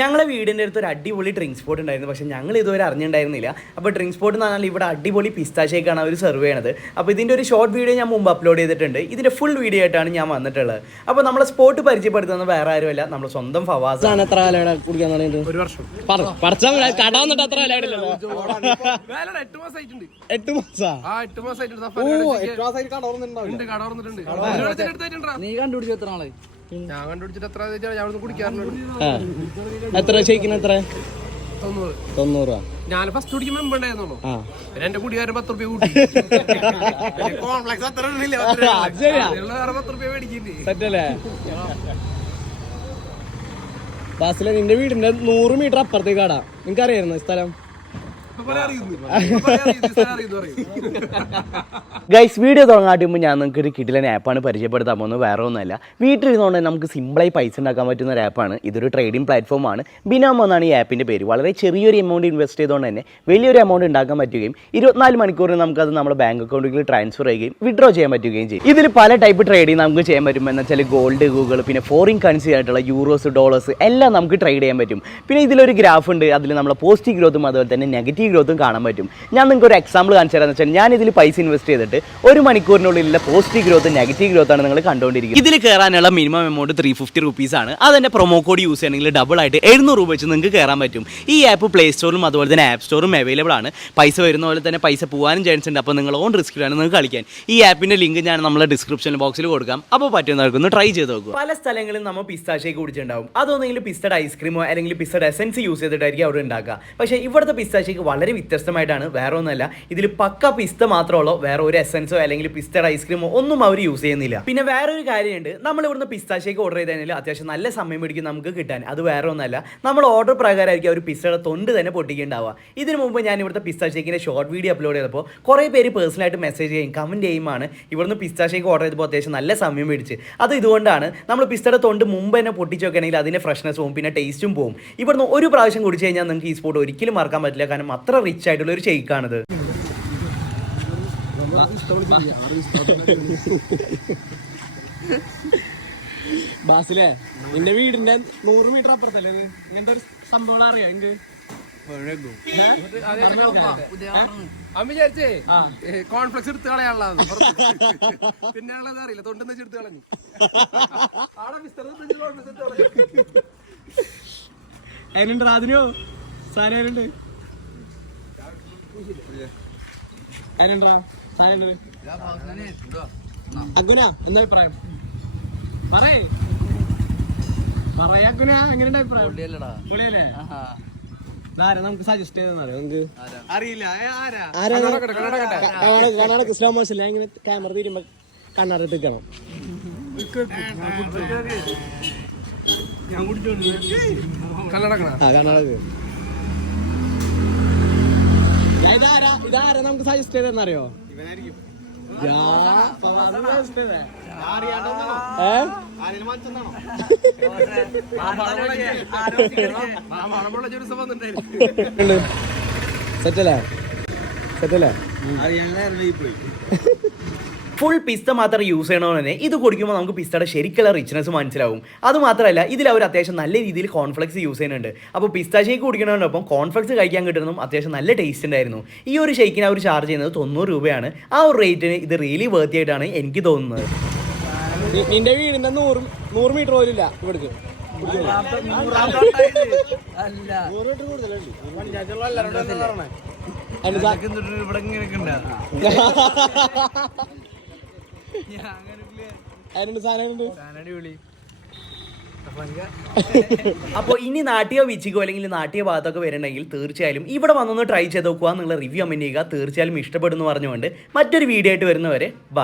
ഞങ്ങളെ വീടിൻ്റെ അടുത്ത് ഒരു അടിപൊളി ഡ്രിങ്ക് സ്പോട്ട് ഉണ്ടായിരുന്നു. പക്ഷേ ഞങ്ങൾ ഇതുവരെ അറിഞ്ഞിട്ടുണ്ടായിരുന്നില്ല. അപ്പോൾ ഡ്രിങ്ക് സ്പോട്ട് എന്ന് പറഞ്ഞാൽ ഇവിടെ അടിപൊളി പിസ്ത ഷേക്കാണ് അവർ സെർവ് ചെയ്യണത്. അപ്പോൾ ഇതിൻ്റെ ഒരു ഷോർട്ട് വീഡിയോ ഞാൻ മുമ്പ് അപ്ലോഡ് ചെയ്തിട്ടുണ്ട്. ഇതിൻ്റെ ഫുൾ വീഡിയോ ആയിട്ടാണ് ഞാൻ വന്നിട്ടുള്ളത്. അപ്പോൾ നമ്മളെ സ്പോട്ട് പരിചയപ്പെടുത്തുന്നത് വേറെ ആരുമല്ല, നമ്മുടെ സ്വന്തം ഫവാസ് ആണ്. എത്ര കാലം കുടിക്കാൻ തുടങ്ങിയത്? ഒരു വർഷം. കട വന്നിട്ട് എത്ര കാലമായിട്ടില്ലല്ലോ? 8 മാസമായിട്ടുണ്ട്. 8 മാസം? നീ കണ്ടുപിടിച്ചു എത്ര നാളെ? ഞാൻ കണ്ടുപിടിച്ചിട്ട് എത്ര ഞാൻ കുടിക്കാറുണ്ട്. എത്ര ഷേക്കിന്? എത്ര? 90. ഞാൻ ഫസ്റ്റ് കുടിക്കുമ്പോ ഉണ്ടായിരുന്നുള്ളൂ. എന്റെ കൂട്ടുകാരൻ 10 രൂപ കൂട്ടി. കോംപ്ലക്സ് അത്ര 10 രൂപ മേടിക്കില്ലേ? ബാസിലെ നിന്റെ വീടിന്റെ 100 മീറ്റർ അപ്പുറത്തേക്കാടാ. നിനക്കറിയായിരുന്നു സ്ഥലം? ഗൈസ്, വീഡിയോ തുടങ്ങാട്ട് മുമ്പ് ഞാൻ നിങ്ങൾക്ക് ഒരു കിടിലൻ ആപ്പാണ് പരിചയപ്പെടുത്താൻ പോകുന്നത്. വേറെ ഒന്നുമല്ല, വീട്ടിലിരുന്നുകൊണ്ട് നമുക്ക് സിമ്പിളായി പൈസ ഉണ്ടാക്കാൻ പറ്റുന്ന ഒരു ആപ്പാണ്. ഇതൊരു ട്രേഡിംഗ് പ്ലാറ്റ്ഫോമാണ്. ബിനാമോ എന്നാണ് ഈ ആപ്പിൻ്റെ പേര്. വളരെ ചെറിയൊരു എമൗണ്ട് ഇൻവെസ്റ്റ് ചെയ്തുകൊണ്ട് തന്നെ വലിയൊരു എമൗണ്ട് ഉണ്ടാക്കാൻ പറ്റുകയും 24 മണിക്കൂറിൽ നമുക്കത് നമ്മുടെ ബാങ്ക് അക്കൗണ്ടിലേക്ക് ട്രാൻസ്ഫർ ചെയ്യുകയും വിഡ്രോ ചെയ്യാൻ പറ്റുകയും ചെയ്യും. ഇതിൽ പല ടൈപ്പ് ട്രേഡിംഗ് നമുക്ക് ചെയ്യാൻ പറ്റും. എന്ന് വെച്ചാൽ ഗോൾഡ്, ഗൂഗിൾ, പിന്നെ ഫോറിൻ കറൻസി ആയിട്ടുള്ള യൂറോസ്, ഡോളേഴ്സ് എല്ലാം നമുക്ക് ട്രേഡ് ചെയ്യാൻ പറ്റും. പിന്നെ ഇതിലൊരു ഗ്രാഫ് ഉണ്ട്. അതിൽ നമ്മളെ പോസിറ്റീവ് ഗ്രോത്തും അതുപോലെ തന്നെ നെഗറ്റീവ് ഗ്രോത്തും കാണാൻ പറ്റും. ഞാൻ നിങ്ങൾക്ക് ഒരു എക്സാമ്പിൾ കാണിച്ചു തരാമെന്ന് വെച്ചാൽ, ഞാൻ ഇതിൽ പൈസ ഇൻവെസ്റ്റ് ചെയ്തിട്ട് 1 മണിക്കൂറിനുള്ളിലുള്ള പോസിറ്റീവ് ഗ്രോത്ത്, നെഗറ്റീവ് ഗ്രോത്ത് ആണ് നിങ്ങൾ കണ്ടുകൊണ്ടിരിക്കുന്നത്. ഇതിൽ കയറാനുള്ള മിനിമം എമൗണ്ട് 350 റുപ്പീസ് ആണ്. അതെന്നെ പ്രൊമോ കോഡ് യൂസ് ചെയ്യണമെങ്കിൽ ഡബിൾ ആയിട്ട് 700 രൂപ വെച്ച് നിങ്ങൾക്ക് കയറാൻ പറ്റും. ഈ ആപ്പ് പ്ലേ സ്റ്റോറിലും അതുപോലെ തന്നെ ആപ്പ് സ്റ്റോറും അവൈലബിൾ ആണ്. പൈസ വരുന്ന പോലെ തന്നെ പൈസ പോകാനും ചാൻസ് ഉണ്ട്. അപ്പോൾ നിങ്ങൾ ഓൺ റിസ്കിലാണ് നിങ്ങൾക്ക് കളിക്കാൻ. ഈ ആപ്പിന്റെ ലിങ്ക് ഞാൻ നമ്മളെ ഡിസ്ക്രിപ്ഷൻ ബോക്സിൽ കൊടുക്കാം. അപ്പോൾ പറ്റുന്നവർക്കൊന്ന് ട്രൈ ചെയ്ത് നോക്കുക. പല സ്ഥലങ്ങളിൽ നമ്മൾ പിസ്ത ഷേക്ക് കുടിച്ചിട്ടുണ്ടാവും. അതൊന്നെങ്കിൽ പിസ്തയുടെ ഐസ്ക്രീമോ അല്ലെങ്കിൽ പിസ്തയുടെ എസൻസ് യൂസ് ചെയ്തിട്ടായിരിക്കും അവിടെ ഉണ്ടാക്കുക. പക്ഷേ ഇവിടുത്തെ പിസ്ത ഷേക്ക് വളരെ വ്യത്യസ്തമായിട്ടാണ്. വേറെ ഒന്നുമല്ല, ഇതിൽ പക്ക പിസ്ത മാത്രമുള്ളൂ. വേറെ ഒരു എസൻസോ അല്ലെങ്കിൽ പിസ്തയുടെ ഐസ്ക്രീമോ ഒന്നും അവർ യൂസ് ചെയ്യുന്നില്ല. പിന്നെ വേറൊരു കാര്യമുണ്ട്, നമ്മൾ ഇവിടുന്ന് പിസ്ത ഷേക്ക് ഓർഡർ ചെയ്തതിൽ അത്യാവശ്യം നല്ല സമയം പിടിക്കും നമുക്ക് കിട്ടാൻ. അത് വേറെ ഒന്നല്ല, നമ്മൾ ഓർഡർ പ്രകാരമായിരിക്കും ഒരു പിസ്തയുടെ തൊണ്ട് തന്നെ പൊട്ടിക്കുന്നുണ്ടാവുക. ഇതിനു മുമ്പ് ഞാൻ ഇവിടുത്തെ പിസ്ത ഷേക്കിന്റെ ഷോർട്ട് വീഡിയോ അപ്ലോഡ് ചെയ്തപ്പോൾ കുറേ പേര് പേഴ്സണലായിട്ട് മെസ്സേജ് ചെയ്യും, കമന്റ് ചെയ്യുമാണ് ഇവിടുന്ന് പിസ്ത ഷേക്ക് ഓർഡർ ചെയ്തപ്പോൾ അത്യാവശ്യം നല്ല സമയം പിടിച്ച്. അത് ഇതുകൊണ്ടാണ്, നമ്മൾ പിസ്തയുടെ തൊണ്ട് മുമ്പ് തന്നെ പൊട്ടിച്ച് വെക്കുകയാണെങ്കിൽ അതിന്റെ ഫ്രഷ്നെസ് പോവും, പിന്നെ ടേസ്റ്റും പോവും. ഇവിടുന്ന് ഒരു പ്രാവശ്യം കുടിച്ച് കഴിഞ്ഞാൽ നിങ്ങൾക്ക് ഈ സ്പോട്ട് ഒരിക്കലും മറക്കാൻ പറ്റില്ല. കാരണം അത്ര റിച്ച് ആയിട്ടുള്ള ഒരു ഷേക്കാണിത്. ബാസിലെ നിന്റെ വീടിന്റെ 100 മീറ്റർ അപ്പുറത്തല്ലേ ഇങ്ങനത്തെ ഒരു സംഭവം അറിയോ? എനിക്ക് വിചാരിച്ചേ കോൺഫ്ലക്സ് എടുത്ത് കളയാനുള്ള പിന്നെ അറിയില്ല, തൊണ്ടെന്ന് വെച്ചെടുത്ത് കളഞ്ഞു. അതിനുണ്ട് അതിനോ സാധനം അതിനുണ്ട്. അതിനുണ്ടാ സാധനം അഗുന എന്താ അഭിപ്രായം പറയാ? അഗുന എങ്ങനെയുണ്ട് അഭിപ്രായം? പൊളിയല്ലേ? നമുക്ക് സജസ്റ്റ് ചെയ്തെന്നറിയോ? നമുക്ക് അറിയില്ല. കർണാടക ഇസ്ലാം മാഷില്ല, ഇങ്ങനെ ക്യാമറ തീരുമ്പോ കണ്ണാടത്തേക്കണം. കർണാടക ഇതാരാ നമുക്ക് സജസ്റ്റ് ചെയ്തെന്നറിയോ? സെറ്റല്ലേ? ഫുൾ പിസ്ത മാത്രം യൂസ് ചെയ്യണമെന്ന് തന്നെ ഇത് കുടിക്കുമ്പോൾ നമുക്ക് പിസ്തയുടെ ശരിക്കുള്ള റിച്ച്നെസ് മനസ്സിലാവും. അതുമാത്രമല്ല, ഇതിൽ അവർ അത്യാവശ്യം നല്ല രീതിയിൽ കോൺഫ്ലെക്സ് യൂസ് ചെയ്യുന്നുണ്ട്. അപ്പോൾ പിസ്ത ഷേക്ക് കുടിക്കുന്നതിനൊപ്പം കോൺഫ്ലെക്സ് കഴിക്കാൻ കിട്ടുന്നതും അത്യാവശ്യം നല്ല ടേസ്റ്റ് ഉണ്ടായിരുന്നു. ഈ ഒരു ഷേക്കിന് അവർ ചാർജ് ചെയ്യുന്നത് 90 രൂപയാണ്. ആ ഒരു റേറ്റിന് ഇത് റിയലി വർത്തി ആയിട്ടാണ് എനിക്ക് തോന്നുന്നത്. നിന്റെ വീടിന്റെ 100 മീറ്റർ പോലില്ല ഇവിടേക്ക്. അപ്പോൾ ഇനി നാട്ടിയോ ബീച്ചിക്കോ അല്ലെങ്കിൽ നാട്ടിയ ഭാഗത്തൊക്കെ വരുന്നുണ്ടെങ്കിൽ തീർച്ചയായും ഇവിടെ വന്നൊന്ന് ട്രൈ ചെയ്ത് നോക്കുക. എന്നുള്ള റിവ്യൂ കമന്റ് ചെയ്യുക. തീർച്ചയായും ഇഷ്ടപ്പെടുന്നു പറഞ്ഞുകൊണ്ട് മറ്റൊരു വീഡിയോ ആയിട്ട് വരുന്നവരെ ബൈ.